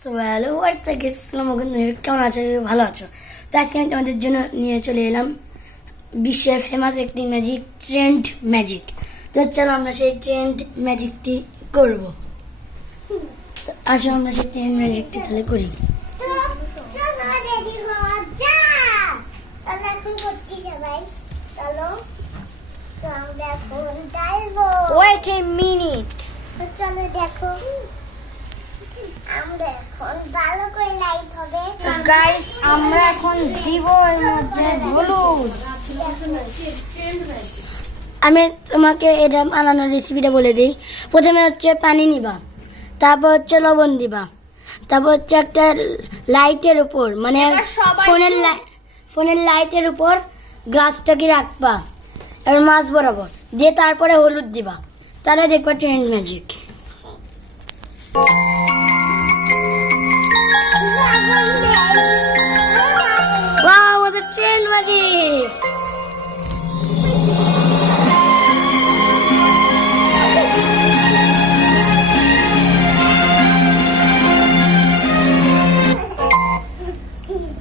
So hello কেমন আছো? ভালো আছো? তো আজকে আমি তোমাদের জন্য নিয়ে চলে এলাম বিশ্বের ফেমাস একটি ম্যাজিক, ট্রেন্ড ম্যাজিক। তো চলো আমরা সেই ট্রেন্ড ম্যাজিকটি করব। তো আসো আমরা সেই ট্রেন্ড ম্যাজিকটি তাহলে করি। Wait a minute. চলো দেখো আমরা এখন ভালো করে লাইট হবে গাইস আমরা এখন দিব এর মধ্যে হলুদ। আমি তোমাকে এটা বানানোর রেসিপিটা বলে দিই। প্রথমে হচ্ছে পানি নিবা, তারপর হচ্ছে লবণ দিবা, তারপর হচ্ছে একটা লাইটের উপর মানে ফোনের লাইটের উপর গ্লাসটাকে রাখবা, এবার মাছ বরাবর দিয়ে তারপরে হলুদ দিবা, তাহলে দেখবা ট্রেন্ড ম্যাজিক। ওয়াও, আমাদের ট্রেন্ড ম্যাজিক।